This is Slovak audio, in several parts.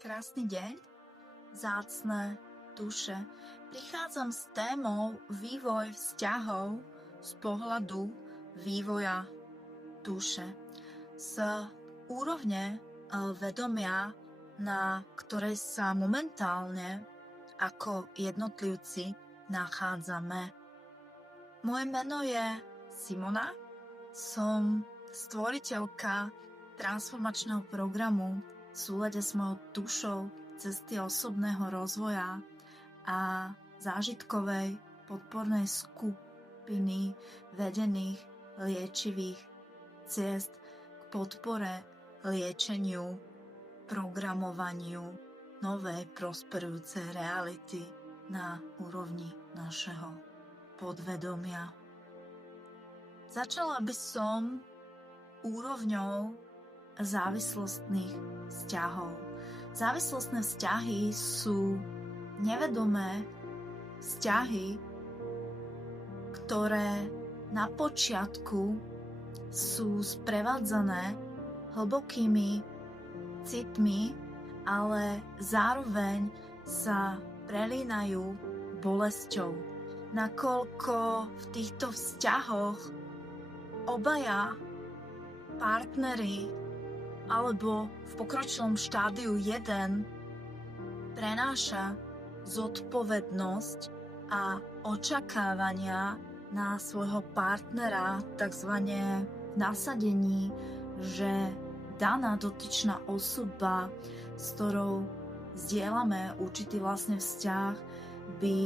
Krásny deň, vzácne duše. Prichádzam s témou vývoj vzťahov z pohľadu vývoja duše. Z úrovne vedomia, na ktorej sa momentálne ako jednotlivci nachádzame. Moje meno je Simona, som stvoriteľka transformačného programu v súlade s mojou dušou cesty osobného rozvoja a zážitkovej podpornej skupiny vedených liečivých ciest k podpore, liečeniu, programovaniu novej prosperujúcej reality na úrovni našeho podvedomia. Začala by som úrovňou závislostných vzťahov. Závislostné vzťahy sú nevedomé vzťahy, ktoré na počiatku sú sprevádzané hlbokými citmi, ale zároveň sa prelínajú bolesťou. Nakoľko v týchto vzťahoch obaja partneri alebo v pokročilom štádiu jeden prenáša zodpovednosť a očakávania na svojho partnera, takzvané nasadení, že daná dotyčná osoba, s ktorou zdieľame určitý vlastne vzťah, by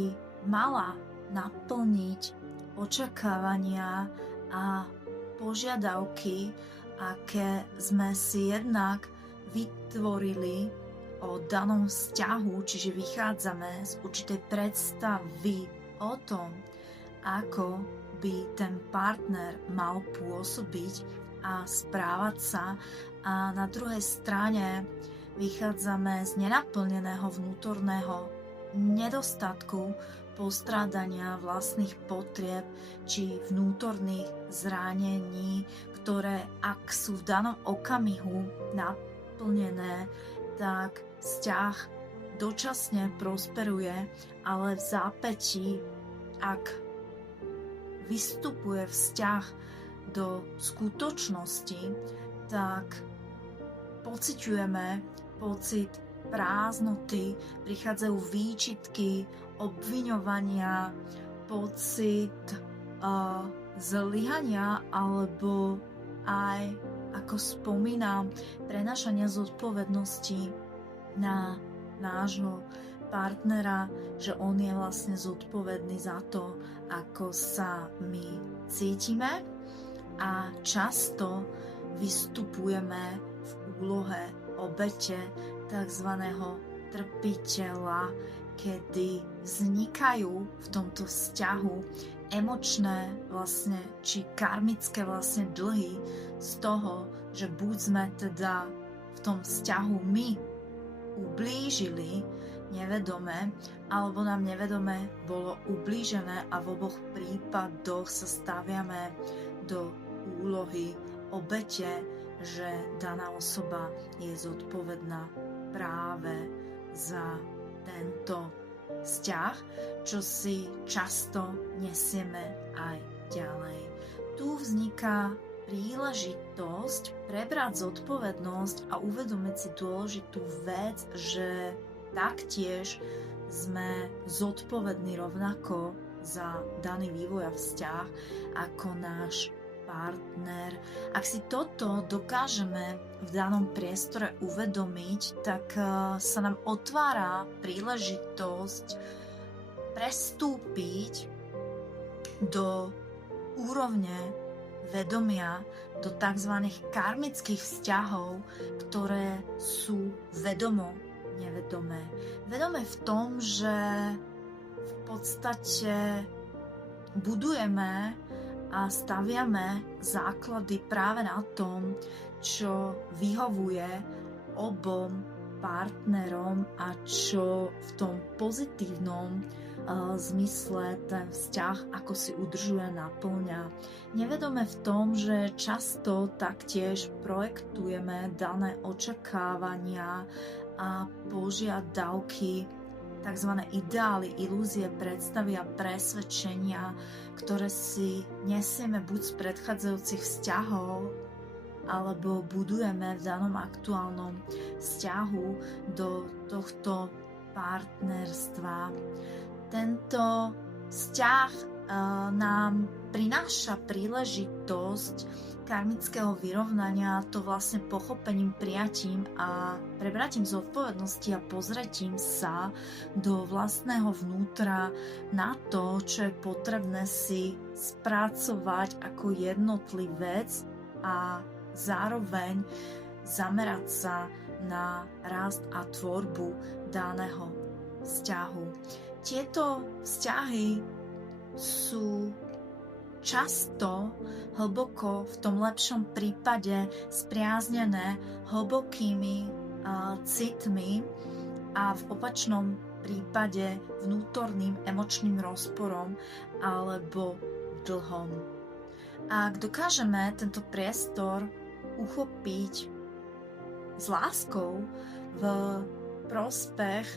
mala naplniť očakávania a požiadavky, aké sme si jednak vytvorili o danom vzťahu, čiže vychádzame z určitej predstavy o tom, ako by ten partner mal pôsobiť a správať sa, a na druhej strane vychádzame z nenaplneného vnútorného nedostatku postrádania vlastných potrieb či vnútorných zranení, ktoré ak sú v danom okamihu naplnené, tak vzťah dočasne prosperuje, ale v zápätí, ak vystupuje vzťah do skutočnosti, tak pociťujeme pocit prázdnoty, prichádzajú výčitky, obviňovania, pocit zlyhania alebo aj, ako spomínam, prenášania zodpovednosti na nášho partnera, že on je vlastne zodpovedný za to, ako sa my cítime, a často vystupujeme v úlohe obete, takzvaného trpiteľa, kedy vznikajú v tomto vzťahu emočné vlastne či karmické vlastne dlhy z toho, že buď sme teda v tom vzťahu my ublížili nevedome, alebo nám nevedome bolo ublížené, a v oboch prípadoch sa staviame do úlohy obete, že daná osoba je zodpovedná práve za tento vzťah, čo si často nesieme aj ďalej. Tu vzniká príležitosť prebrať zodpovednosť a uvedomiť si dôležitú vec, že taktiež sme zodpovední rovnako za daný vývoj a vzťah ako náš partner. Ak si toto dokážeme v danom priestore uvedomiť, tak sa nám otvára príležitosť prestúpiť do úrovne vedomia, do tzv. Karmických vzťahov, ktoré sú vedomo-nevedomé. Vedomé v tom, že v podstate budujeme a staviame základy práve na tom, čo vyhovuje obom partnerom a čo v tom pozitívnom zmysle ten vzťah ako si udržuje, naplňa. Nevedome v tom, že často taktiež projektujeme dané očakávania a požiadavky, tzv. Ideály, ilúzie, predstavy a presvedčenia, ktoré si nesieme buď z predchádzajúcich vzťahov, alebo budujeme v danom aktuálnom vzťahu do tohto partnerstva. Tento vzťah nám prináša príležitosť karmického vyrovnania, to vlastne pochopením, prijatím a prebratím zodpovednosti a pozretím sa do vlastného vnútra na to, čo je potrebné si spracovať ako jednotlivec a zároveň zamerať sa na rast a tvorbu daného vzťahu. Tieto vzťahy sú často hlboko, v tom lepšom prípade spriaznené hlbokými citmi a v opačnom prípade vnútorným emočným rozporom alebo dlhom. Ak dokážeme tento priestor uchopiť s láskou v prospech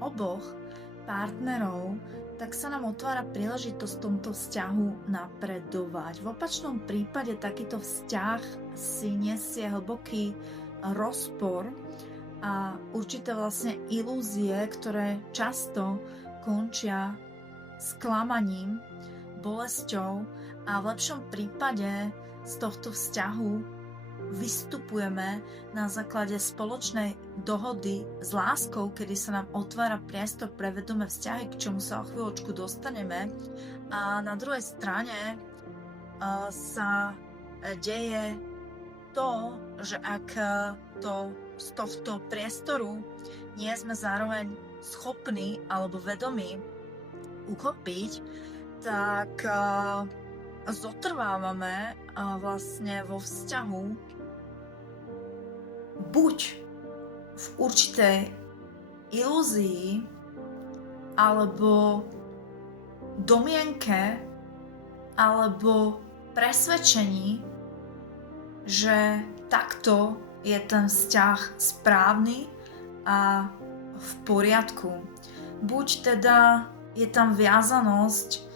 oboch partnerov, tak sa nám otvára príležitosť v tomto vzťahu napredovať. V opačnom prípade takýto vzťah si nesie hlboký rozpor a určité vlastne ilúzie, ktoré často končia sklamaním, bolesťou a v lepšom prípade z tohto vzťahu vystupujeme na základe spoločnej dohody s láskou, kedy sa nám otvára priestor pre vedomé vzťahy, k čomu sa o chvíľočku dostaneme. A na druhej strane sa deje to, že ak z tohto priestoru nie sme zároveň schopní alebo vedomí uchopiť, tak zotrvávame vlastne vo vzťahu buď v určitej ilúzii alebo domienke alebo presvedčení, že takto je ten vzťah správny a v poriadku. Buď teda je tam viazanosť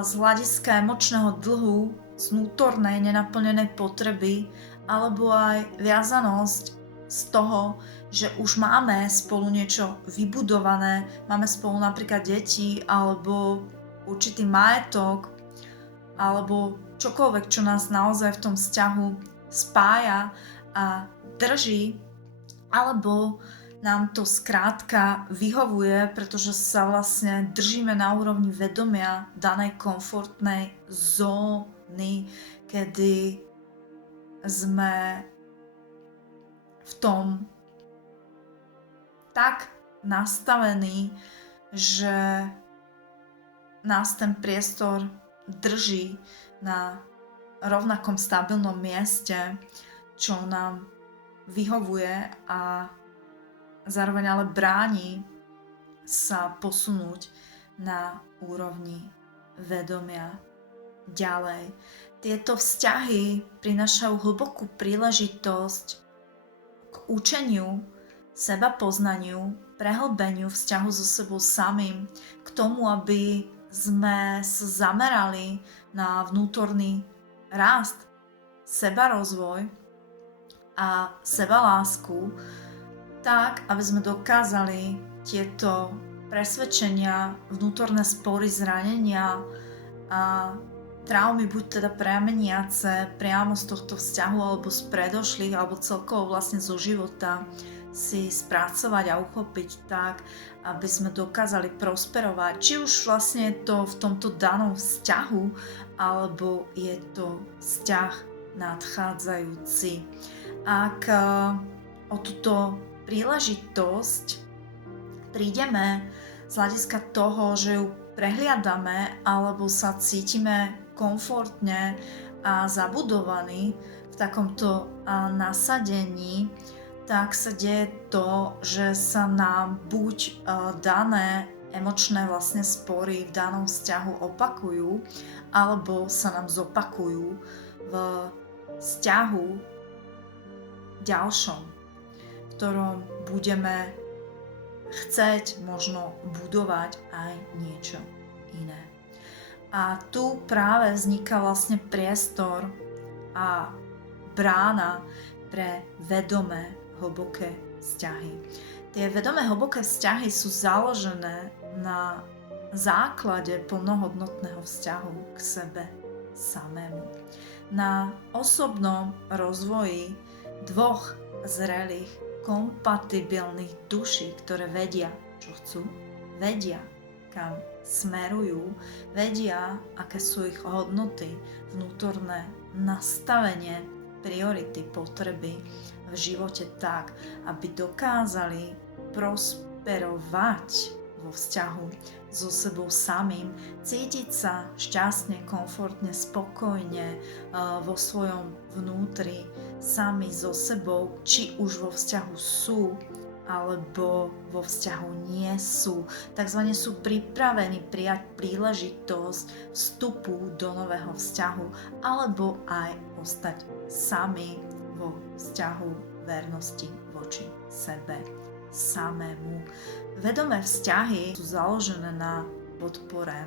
z hľadiska emočného dlhu, z vnútornej nenaplnenej potreby, alebo aj viazanosť z toho, že už máme spolu niečo vybudované, máme spolu napríklad deti, alebo určitý majetok, alebo čokoľvek, čo nás naozaj v tom vzťahu spája a drží, alebo nám to skrátka vyhovuje, pretože sa vlastne držíme na úrovni vedomia danej komfortnej zóny, kedy sme v tom tak nastavení, že nás ten priestor drží na rovnakom stabilnom mieste, čo nám vyhovuje a zároveň ale bráni sa posunúť na úrovni vedomia ďalej. Tieto vzťahy prinášajú hlbokú príležitosť k učeniu, seba poznaniu, prehlbeniu vzťahu so sebou samým, k tomu, aby sme sa zamerali na vnútorný rast, sebarozvoj a sebalásku, tak, aby sme dokázali tieto presvedčenia, vnútorné spory, zranenia a traumy, buď teda prameniace priamo z tohto vzťahu alebo z predošlých, alebo celkovo vlastne zo života, si spracovať a uchopiť tak, aby sme dokázali prosperovať. Či už vlastne je to v tomto danom vzťahu, alebo je to vzťah nadchádzajúci. Ak o túto príležitosť prídeme z hľadiska toho, že ju prehliadame alebo sa cítime komfortne a zabudovaní v takomto nasadení, tak sa deje to, že sa nám buď dané emočné vlastne spory v danom vzťahu opakujú, alebo sa nám zopakujú v vzťahu ďalšom. V ktorom budeme chceť možno budovať aj niečo iné. A tu práve vzniká vlastne priestor a brána pre vedomé, hlboké vzťahy. Tie vedomé, hlboké vzťahy sú založené na základe plnohodnotného vzťahu k sebe samému. Na osobnom rozvoji dvoch zrelých, kompatibilných duší, ktoré vedia, čo chcú, vedia, kam smerujú, vedia, aké sú ich hodnoty, vnútorné nastavenie, priority, potreby v živote tak, aby dokázali prosperovať vo vzťahu so sebou samým, cítiť sa šťastne, komfortne, spokojne vo svojom vnútri, sami so sebou, či už vo vzťahu sú, alebo vo vzťahu nie sú. Takzvané sú pripravení prijať príležitosť vstupu do nového vzťahu, alebo aj ostať sami vo vzťahu vernosti voči sebe samému. Vedomé vzťahy sú založené na podpore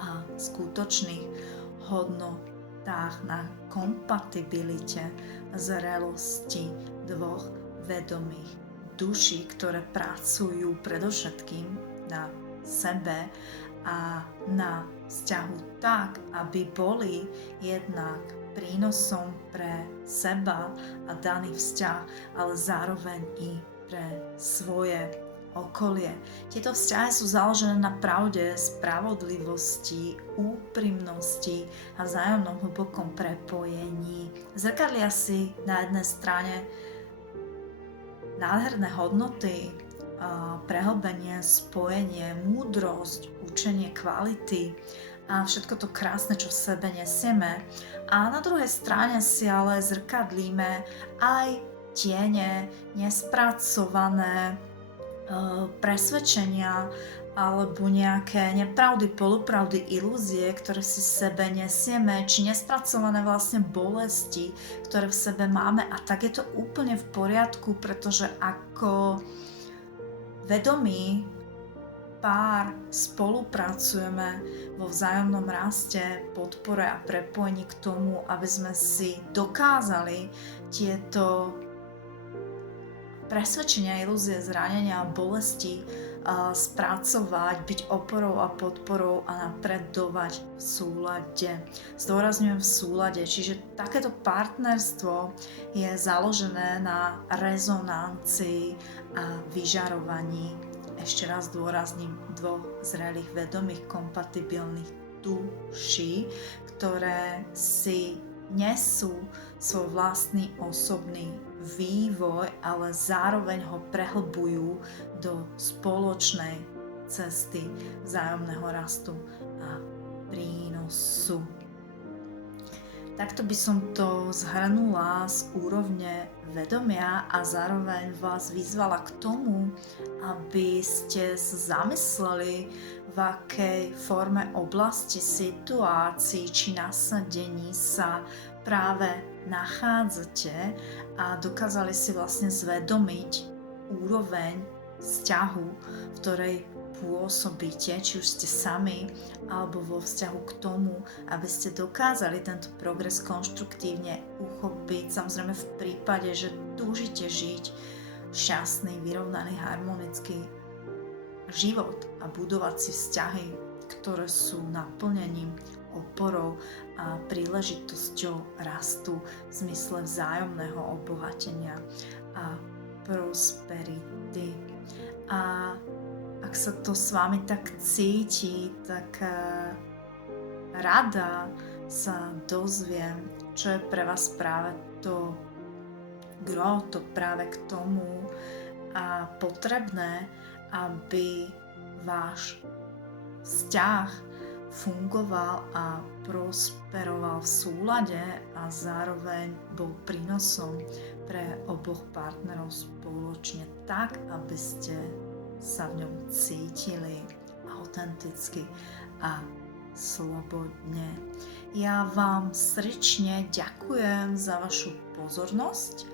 a skutočných hodnotách, na kompatibilite, zrelosti dvoch vedomých duší, ktoré pracujú predovšetkým na sebe a na vzťahu tak, aby boli jednak prínosom pre seba a daný vzťah, ale zároveň i pre svoje okolie. Tieto vzťahy sú založené na pravde, spravodlivosti, úprimnosti a vzájomnom hlbokom prepojení. Zrkadlia si na jednej strane nádherné hodnoty, prehlbenie, spojenie, múdrosť, učenie kvality a všetko to krásne, čo v sebe nesieme. A na druhej strane si ale zrkadlíme aj tiene, nespracované presvedčenia alebo nejaké nepravdy, polopravdy, ilúzie, ktoré si sebe nesieme, či nespracované vlastne bolesti, ktoré v sebe máme. A tak je to úplne v poriadku, pretože ako vedomý pár spolupracujeme vo vzájomnom raste, podpore a prepojení k tomu, aby sme si dokázali tieto presvedčenia, ilúzie, zranenia a bolesti spracovať, byť oporou a podporou a napredovať v súlade. Zdôrazňujem v súlade, čiže takéto partnerstvo je založené na rezonancii a vyžarovaní. Ešte raz zdôrazním dvoch zrelých, vedomých, kompatibilných duší, ktoré si nesú svoj vlastný osobný vývoj, ale zároveň ho prehlbujú do spoločnej cesty vzájomného rastu a prínosu. Takto by som to zhrnula z úrovne vedomia a zároveň vás vyzvala k tomu, aby ste sa zamysleli, v akej forme, oblasti, situácii či nasadení sa práve nachádzate a dokázali si vlastne zvedomiť úroveň vzťahu, v ktorej pôsobíte, či už ste sami alebo vo vzťahu k tomu, aby ste dokázali tento progres konštruktívne uchopiť. Samozrejme v prípade, že túžite žiť šťastný, vyrovnaný, harmonický život a budovať si vzťahy, ktoré sú naplnením, oporou a príležitosťou rastu v zmysle vzájomného obohatenia a prosperity. A ak sa to s vami tak cíti, tak rada sa dozviem, čo je pre vás práve to gro, to práve k tomu a potrebné, aby váš vzťah fungoval a prosperoval v súlade a zároveň bol prínosom pre oboch partnerov spoločne tak, aby ste sa v ňom cítili autenticky a slobodne. Ja vám srdečne ďakujem za vašu pozornosť.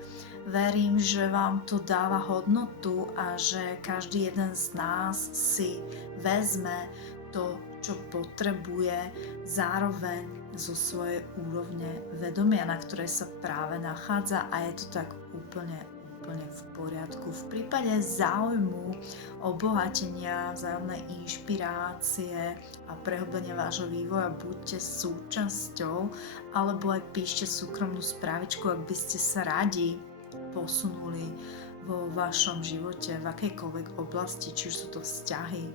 Verím, že vám to dáva hodnotu a že každý jeden z nás si vezme to, čo potrebuje, zároveň zo svojej úrovne vedomia, na ktorej sa práve nachádza, a je to tak úplne v poriadku. V prípade záujmu, obohatenia, vzájomnej inšpirácie a prehlbenia vášho vývoja buďte súčasťou, alebo aj píšte súkromnú správičku, ak by ste sa radi posunuli vo vašom živote v akejkoľvek oblasti, či už sú to vzťahy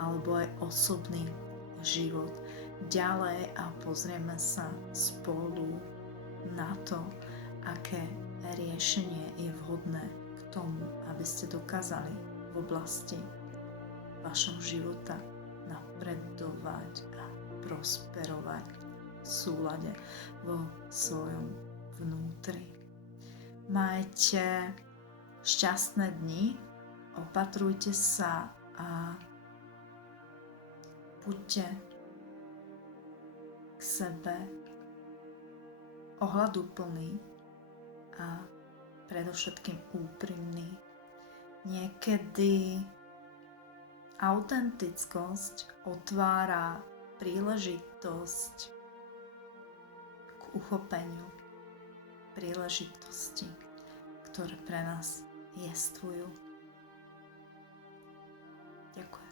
alebo aj osobný život ďalej, a pozrieme sa spolu na to, aké riešenie je vhodné k tomu, aby ste dokázali v oblasti vašho života napredovať a prosperovať v súlade vo svojom vnútri. Majte šťastné dni, opatrujte sa a buďte k sebe ohľaduplný a predovšetkým úprimný. Niekedy autentickosť otvára príležitosť k uchopeniu príležitosti, ktoré pre nás jestvujú. Ďakujem.